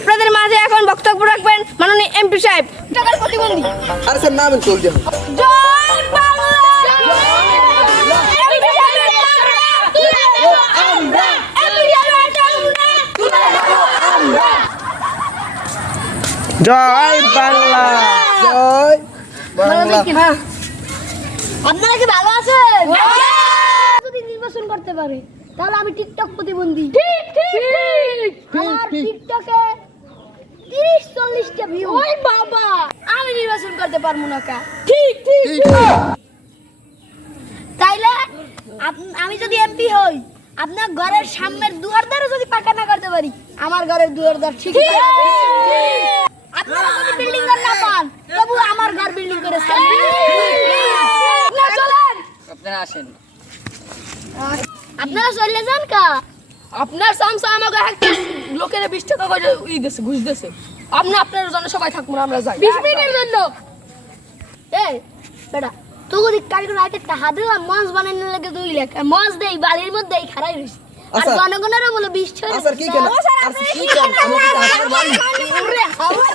আপনাদের মাঝে এখন বক্তব্য রাখবেন মাননীয় এমপি সাহেব টাকার প্রতিবন্ধী। আরে স্যার নাম চল দিও। জয় বাংলা। জয় বাংলা, জয় বাংলা। আপনারা কি ভালো আছেন? যদি নির্বাচন করতে পারে তাহলে আমি টিকটক প্রতিবন্ধী। ঠিক ঠিক ঠিক। আমার টিকটকে 30-40টা ভিউ। ওই বাবা, আমি নির্বাচন করতে পারবো না কা। ঠিক ঠিক। তাইলে আমি যদি এমপি হই, আপনার ঘরের সামনের দুয়ার দ্বারা যদি পাকা না করতে পারি, আমার ঘরের দুয়ার দ্বার ঠিক আছে। আপনারা যদি বিল্ডিং না পান, তবু আমার ঘর বিল্ডিং করে চলেন। আপনারা আসেন। আপনারা চলে যান কা। আপনার সামসা আমাকে একটা লোকের 20 টাকা করে দিয়েছে, ঘুষ দিয়েছে। আপনার জন্য সবাই থাকবো না, আমরা যাই 20 মিনিটের জন্য। এই বেটা, তোকে দেখ কালকে রাতে টাকা দিলাম মঞ্চ বানানোর লাগে 2 লাখ। মঞ্চ দেই বাড়ির মধ্যেই খাড়াই রইছে। আর আচ্ছা। জনগণেরও বলে 20 ছয়। স্যার কি কেন? আর কি কেন? আমি কি আপনার বাড়ি? ওরে হাওয়া